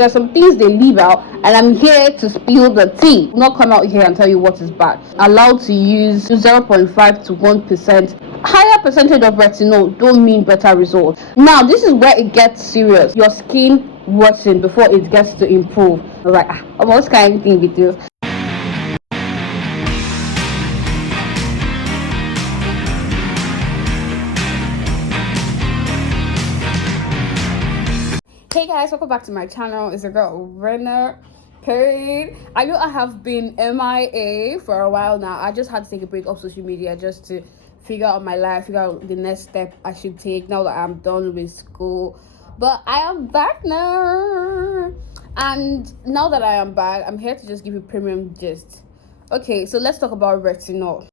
There's some things they leave out, and I'm here to spill the tea. Not come out here and tell you what is bad. Allowed to use 0.5 to 1%. Higher percentage of retinol don't mean better results. Now this is where it gets serious. Your skin worsen before it gets to improve. Like, almost kind of thing with this. Hey guys, welcome back to my channel. It's your girl Renner. I know I have been MIA for a while now. I just had to take a break off social media just to figure out my life, figure out the next step I should take now that I'm done with school. But I am back now, and now that I am back, I'm here to just give you premium gist. Okay, so let's talk about retinol.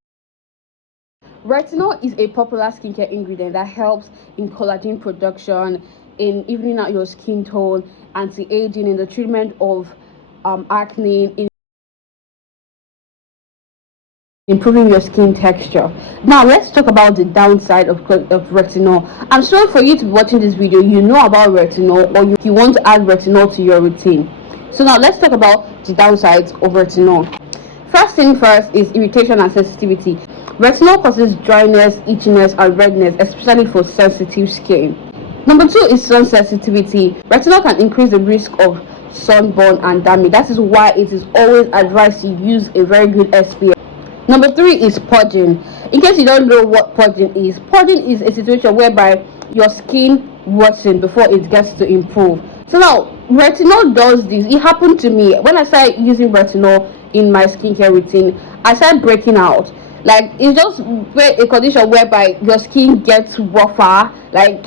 Retinol is a popular skincare ingredient that helps in collagen production, in evening out your skin tone, anti-aging, in the treatment of acne, in improving your skin texture. Now let's talk about the downside of retinol. I'm sure for you to be watching this video, you know about retinol, or you want to add retinol to your routine. So now let's talk about the downsides of retinol. First thing first is irritation and sensitivity. Retinol causes dryness, itchiness, and redness, especially for sensitive skin. Number 2 is sun sensitivity. Retinol can increase the risk of sunburn and damage. That is why it is always advised to use a very good SPF. Number 3 is purging. In case you don't know what purging is a situation whereby your skin worsens before it gets to improve. So now retinol does this. It happened to me when I started using retinol in my skincare routine. I started breaking out. Like, it's just a condition whereby your skin gets rougher, like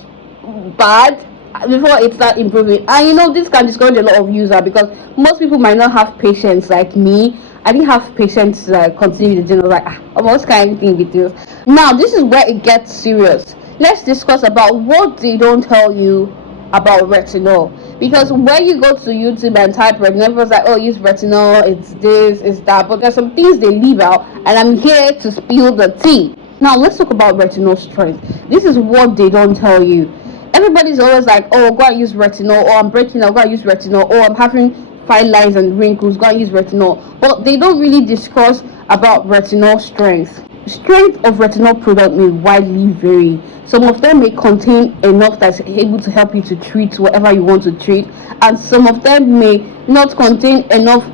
bad, before it starts improving. And you know, this can discourage a lot of users because most people might not have patience like me. I didn't have patience to continue the journey. Like, almost kind of thing with this. Now this is where it gets serious. Let's discuss about what they don't tell you about retinol, because when you go to YouTube and type retinol, everyone's like, oh, use retinol, it's this, it's that, but there's some things they leave out, and I'm here to spill the tea. Now let's talk about retinol strength. This is what they don't tell you. Everybody's always like, oh, go and use retinol, or I'm breaking out, go and use retinol, or I'm having fine lines and wrinkles, go and use retinol. But they don't really discuss about retinol strength. Strength of retinol product may widely vary. Some of them may contain enough that's able to help you to treat whatever you want to treat, and some of them may not contain enough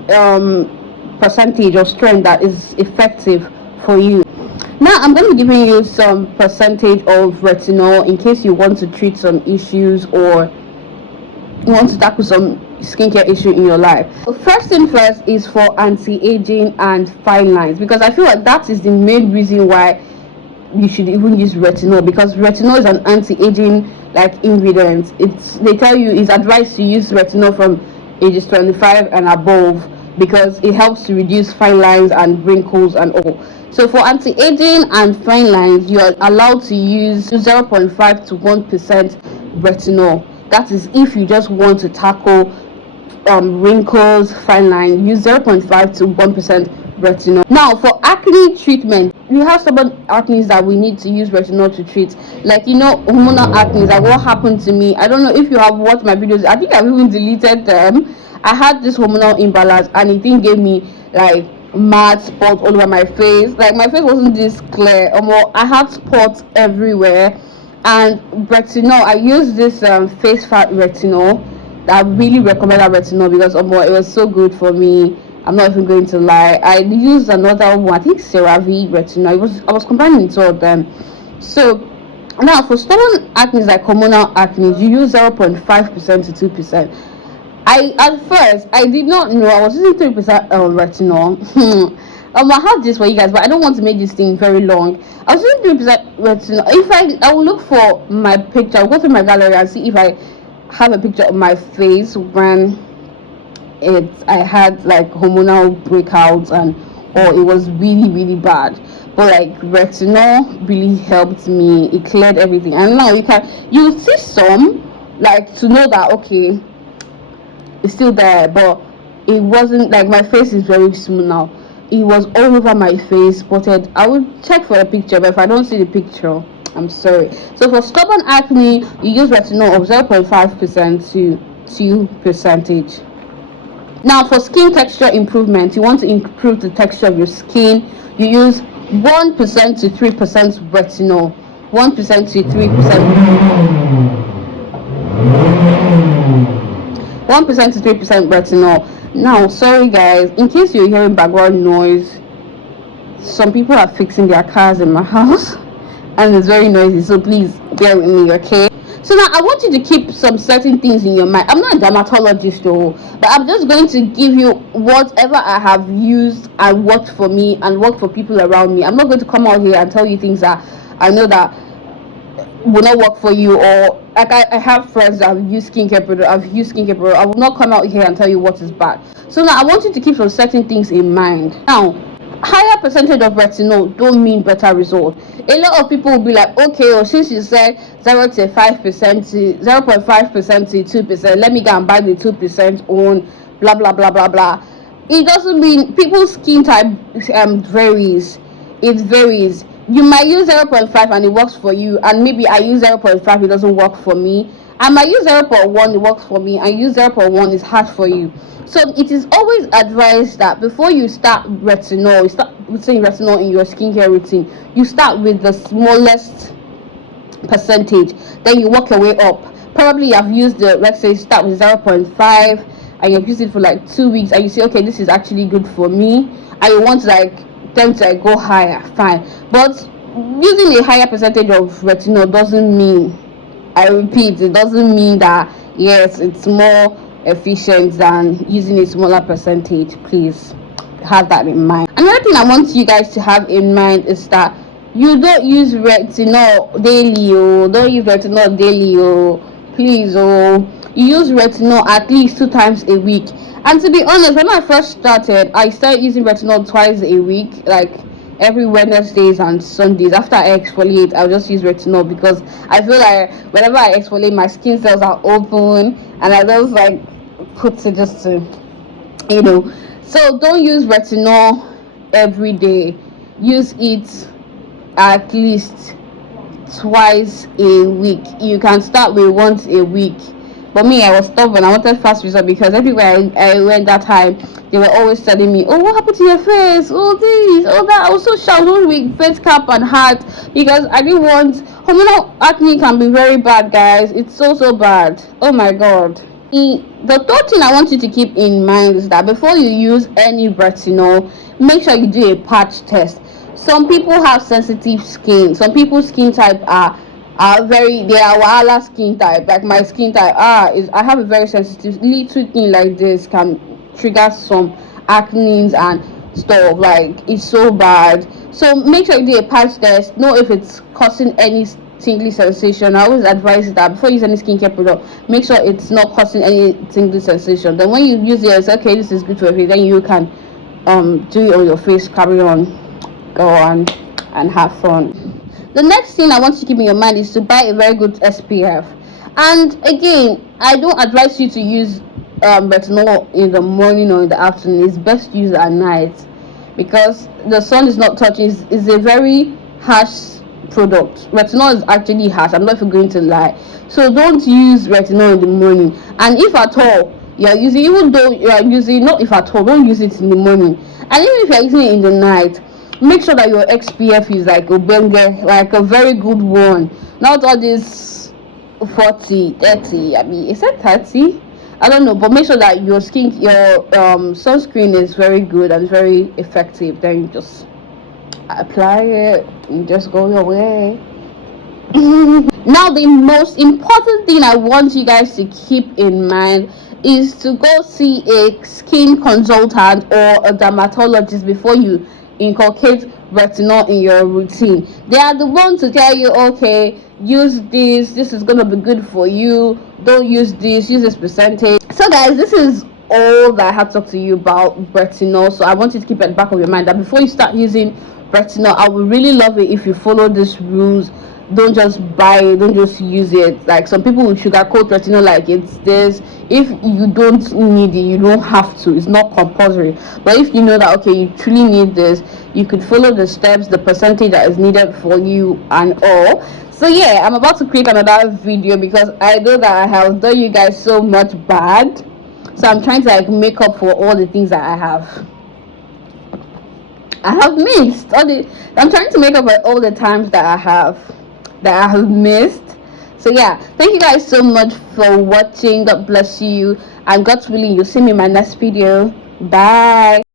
percentage or strength that is effective for you. Now I'm going to be giving you some percentage of retinol in case you want to treat some issues or you want to tackle some skincare issue in your life. So first thing first is for anti-aging and fine lines, because I feel like that is the main reason why you should even use retinol, because retinol is an anti-aging like ingredient. They tell you it's advised to use retinol from ages 25 and above because it helps to reduce fine lines and wrinkles and all. So for anti-aging and fine lines, you are allowed to use 0.5 to 1% retinol. That is if you just want to tackle wrinkles, fine line, use 0.5 to 1% retinol. Now for acne treatment, we have stubborn acne that we need to use retinol to treat, like, you know, hormonal acne. Like what happened to me, I don't know if you have watched my videos, I think I've even deleted them. I had this hormonal imbalance and it didn't give me like mad spots all over my face. Like my face wasn't this clear, I had spots everywhere. And retinol, I used this face fat retinol. I really recommend that retinol because it was so good for me. I'm not even going to lie. I used another one, I think CeraVe retinol. I was combining two of them. So now for stubborn acne like hormonal acne, you use 0.5% to 2%. At first I did not know. I was using 3% retinol. I have this for you guys, but I don't want to make this thing very long. I was using 3% retinol. If I will look for my picture, I'll go through my gallery and see if I have a picture of my face when I had like hormonal breakouts and or it was really bad. But like retinol really helped me. It cleared everything, and now you see some like to know that okay, it's still there, but it wasn't like my face is very smooth now. It was all over my face, but I will check for a picture, but if I don't see the picture, I'm sorry. So for stubborn acne, you use retinol of 0.5% to 2%. Now for skin texture improvement, you want to improve the texture of your skin, you use 1% to 3% retinol. 1% to 3%. 1% to 3% retinol. Now, sorry guys, in case you're hearing background noise, some people are fixing their cars in my house and it's very noisy, so please bear with me, okay? So now I want you to keep some certain things in your mind. I'm not a dermatologist though, but I'm just going to give you whatever I have used and worked for me and worked for people around me. I'm not going to come out here and tell you things that I know that will not work for you, or like I have friends that have used skincare product. I will not come out here and tell you what is bad. So now I want you to keep some certain things in mind. Now, higher percentage of retinol don't mean better result. A lot of people will be like, okay, or since you said 0 to 5% to 0.5% to 2%, let me go and buy the 2% on blah blah blah blah blah. It doesn't mean people's skin type varies. It varies. You might use 0.5 and it works for you, and maybe I use 0.5, it doesn't work for me. I might use 0.1, it works for me, and use 0.1 is hard for you. So it is always advised that before you start retinol, you start putting retinol in your skincare routine, you start with the smallest percentage, then you work your way up. Probably you have used the, let's say start with 0.5 and you've used it for like 2 weeks and you say, okay, this is actually good for me, and you want to like them to like go higher, fine. But using a higher percentage of retinol doesn't mean, I repeat, it doesn't mean that yes, it's more efficient than using a smaller percentage. Please have that in mind. Another thing I want you guys to have in mind is that you don't use retinol daily, please. You use retinol at least 2 times a week. And to be honest, when I first started using retinol twice a week, like every Wednesdays and Sundays. After I exfoliate, I'll just use retinol because I feel like whenever I exfoliate, my skin cells are open and I just like put it just to, So don't use retinol every day. Use it at least twice a week. You can start with once a week. But me, I was stubborn. I wanted fast result because everywhere I went that time, they were always telling me, oh, what happened to your face? Oh, this, oh, that. I was so shocked with face cap and hat because I didn't want, hormonal acne can be very bad, guys. It's so bad. Oh my God. The third thing I want you to keep in mind is that before you use any retinol, make sure you do a patch test. Some people have sensitive skin. Some people's skin type they are wahala skin type, like my skin type I have a very sensitive, little thing like this can trigger some acne and stuff, like it's so bad. So make sure you do a patch test, know if it's causing any tingly sensation. I always advise that before you use any skincare product, make sure it's not causing any tingly sensation. Then when you use it, it's okay, this is good for you, then you can do it on your face, carry on, go on and have fun. The next thing I want you to keep in your mind is to buy a very good SPF. And again, I don't advise you to use retinol in the morning or in the afternoon. It's best used at night because the sun is not touching. It's a very harsh product. Retinol is actually harsh. I'm not even going to lie. So don't use retinol in the morning. And if at all you're using, even though you're using, not if at all, don't use it in the morning. And even if you're using it in the night, make sure that your SPF is like a banger, like a very good one, not all this 40, 30. I mean, is it 30? I don't know, but make sure that your sunscreen is very good and very effective. Then you just apply it and just go your way. Now the most important thing I want you guys to keep in mind is to go see a skin consultant or a dermatologist before you inculcate retinol in your routine. They are the ones to tell you, okay, use this is gonna be good for you, don't use this percentage. So guys, this is all that I have to talk to you about retinol. So I want you to keep at the back of your mind that before you start using retinol, I would really love it if you follow these rules. Don't just buy it, don't just use it. Like some people will sugarcoat retinol like it's this, If you don't need it, you don't have to. It's not compulsory. But if you know that okay, you truly need this, you could follow the steps, the percentage that is needed for you and all. So yeah, I'm about to create another video because I know that I have done you guys so much bad. So I'm trying to like make up for all the things that I have missed. I'm trying to make up for all the times that I have missed. So yeah, thank you guys so much for watching. God bless you, and God willing, you'll see me in my next video. Bye.